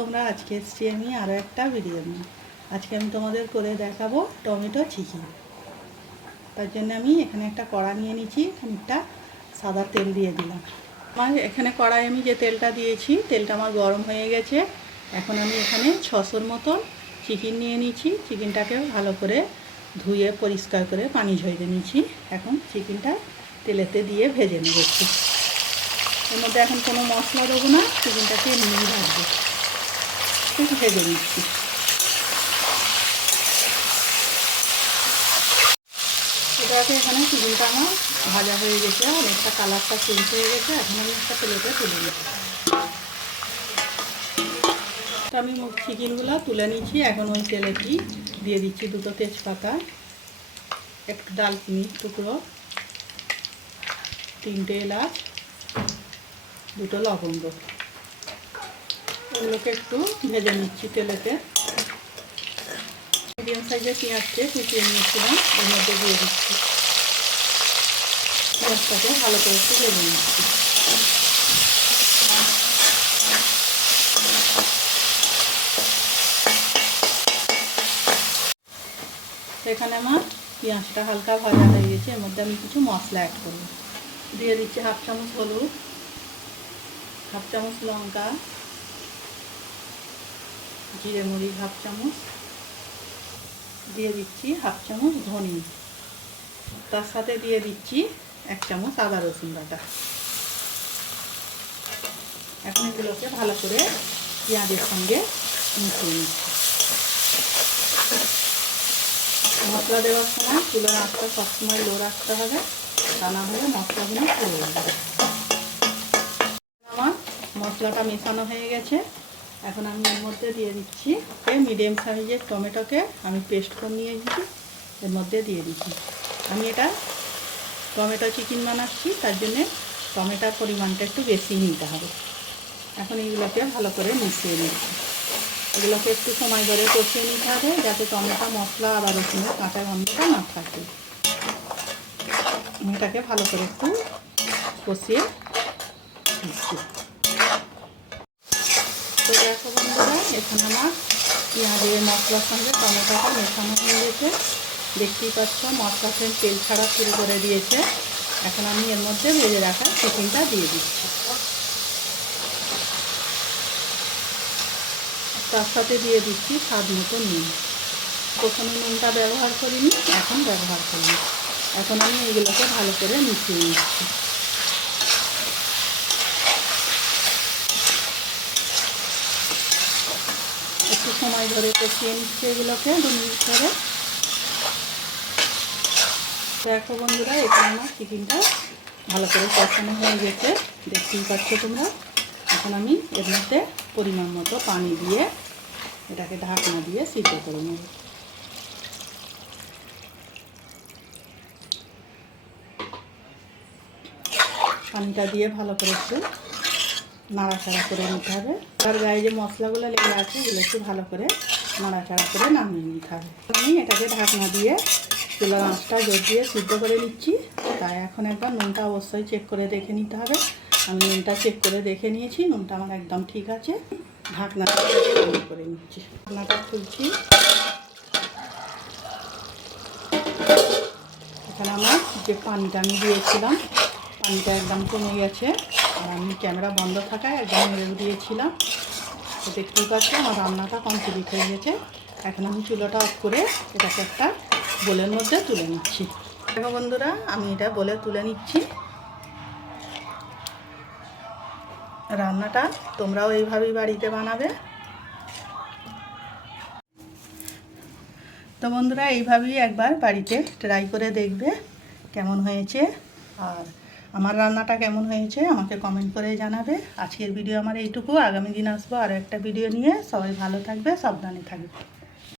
তোমরা আজকে এসেছি আমি আরও একটা ভিডিও নিয়ে। আজকে আমি তোমাদের করে দেখাবো টমেটো চিকেন। তার জন্য আমি এখানে একটা কড়া নিয়ে নিচ্ছি, খানিকটা সাদা তেল দিয়ে দিলাম। আমার এখানে কড়াই আমি যে তেলটা দিয়েছি, তেলটা আমার গরম হয়ে গেছে। এখন আমি এখানে 600-র মতন চিকেন নিয়ে নিচ্ছি। চিকেনটাকে ভালো করে ধুয়ে পরিষ্কার করে পানি ঝরিয়ে নিচ্ছি। এখন চিকেনটা তেলেতে দিয়ে ভেজে নেব একটু। এর মধ্যে এখন কোনো মশলা দেবো না, চিকেনটাকে এমনি ভাজবো, একটু ভেজে নিচ্ছি। এটাকে এখানে চিকেনটা আমার ভাজা হয়ে গেছে, অনেকটা কালারটা চেঞ্জ হয়ে গেছে। এখন আমি একটা প্লেটে তুলে নিচ্ছি। আমি চিকেনগুলো তুলে নিচ্ছি। এখন ওই তেলেটি দিয়ে দিচ্ছি 2টো তেজপাতা, একটু ডালচিনির টুকরো, 3টে এলাচ, 2টো লবঙ্গ। এগুলোকে একটু ভেজে নিচ্ছি তেলেতে। মিডিয়াম সাইজের পেঁয়াজকে কুচিয়ে নিয়েছিলাম, এর মধ্যে দিয়ে দিচ্ছি। পেঁয়াজটাকে ভালো করে একটু ভেজে নিচ্ছি। এখানে আমার পেঁয়াজটা হালকা ভাজা হয়ে গেছে। এর মধ্যে আমি কিছু মশলা অ্যাড করব। দিয়ে দিচ্ছি 1/2 চামচ হলুদ, 1/2 চামচ লঙ্কা, জিরে মরিচ 1/2 চামচ, দিয়ে দিচ্ছি 1/2 চামচ ধনে, তার সাথে দিয়ে দিচ্ছি 1 চামচ আদা রসুন বাটা। এখন এগুলোকে ভালো করে পেঁয়াজের সঙ্গে মিশিয়ে নিচ্ছি। মশলা দেওয়ার সময় চুলার আঁচটা সবসময় লো রাখতে হবে, তা না হলে মশলাগুলো পুড়ে যাবে। আমার মশলাটা মেশানো হয়ে গেছে। এখন আমি এর মধ্যে দিয়ে দিচ্ছি মিডিয়াম সাইজের টমেটোকে আমি পেস্ট করে নিয়েছি, এর মধ্যে দিয়ে দিচ্ছি। আমি এটা টমেটো চিকেন বানাচ্ছি, তার জন্যে টমেটোর পরিমাণটা একটু বেশি নিতে হবে। এখন এইগুলোকে ভালো করে মিশিয়ে নিচ্ছি। এগুলোকে একটু সময় ধরে কষিয়ে নিতে হবে, যাতে টমেটো মশলা আদা রসুনের কাঁচা গন্ধটা না থাকে। এটাকে ভালো করে একটু কষিয়ে দিচ্ছি। তো দেখো বন্ধুরা, এখন আমার পেঁয়াজের মশলার সঙ্গে টমেটোটা মেশানো হয়ে গেছে। দেখতেই পাচ্ছ মশলা থেকে তেল ছাড়া শুরু করে দিয়েছে। এখন আমি এর মধ্যে ভেজে রাখা চিকেনটা দিয়ে দিচ্ছি। তার সাথে দিয়ে দিচ্ছি স্বাদ মতো নুন। প্রথমে নুনটা ব্যবহার করিনি, এখন ব্যবহার করিনি। এখন আমি এগুলোকে ভালো করে মিশিয়ে নিচ্ছি। একটু সময় ধরে কষিয়ে নিচ্ছি এগুলোকে 2 মিনিট ধরে। দেখো বন্ধুরা, এখানে আমার চিকেনটা ভালো করে কষানো হয়ে গেছে, দেখতেই পাচ্ছ তোমরা। এখন আমি এর মধ্যে পরিমাণ মতো পানি দিয়ে এটাকে ঢাকনা দিয়ে সিদ্ধ করে নেব। পানিটা দিয়ে ভালো করে একটু নাড়াচাড়া করে নিতে হবে। তার গায়ে যে মশলাগুলো লেগে আছে এগুলো একটু ভালো করে নাড়াচাড়া করে নামিয়ে নিতে হবে। আমি এটাকে ঢাকনা দিয়ে চুলার আঁচটা জোর দিয়ে সিদ্ধ করে নিচ্ছি। তাই এখন একবার নুনটা অবশ্যই চেক করে দেখে নিতে হবে। আমি নুনটা চেক করে দেখে নিয়েছি, নুনটা আমার একদম ঠিক আছে। ঢাকনাটা বন্ধ করে নিচ্ছি। ঢাকনাটা খুলছি। এখানে আমার যে পানিটা আমি দিয়েছিলাম, পানিটা একদম কমে গেছে। আর আমি ক্যামেরা বন্ধ থাকায় একদম নেড়ে দিয়েছিলাম। তো দেখতেই পাচ্ছি আমার রান্নাটা কমপ্লিট হয়ে গেছে। এখন আমি চুলাটা অফ করে এটাকে একটা বোলের মধ্যে তুলে নিচ্ছি। দেখো বন্ধুরা, আমি এটা বলে তুলে নিচ্ছি। রান্নাটা তোমরাও এইভাবেই বাড়িতে বানাবে। তো বন্ধুরা, এইভাবেই একবার বাড়িতে ট্রাই করে দেখবে কেমন হয়েছে। আর আমার রান্নাটা কেমন হয়েছে আমাকে কমেন্ট করে জানাবে। আজকের ভিডিও আমার এইটুকু। আগামী দিন আসবো আরও একটা ভিডিও নিয়ে। সবাই ভালো থাকবে, সাবধানে থাকবে।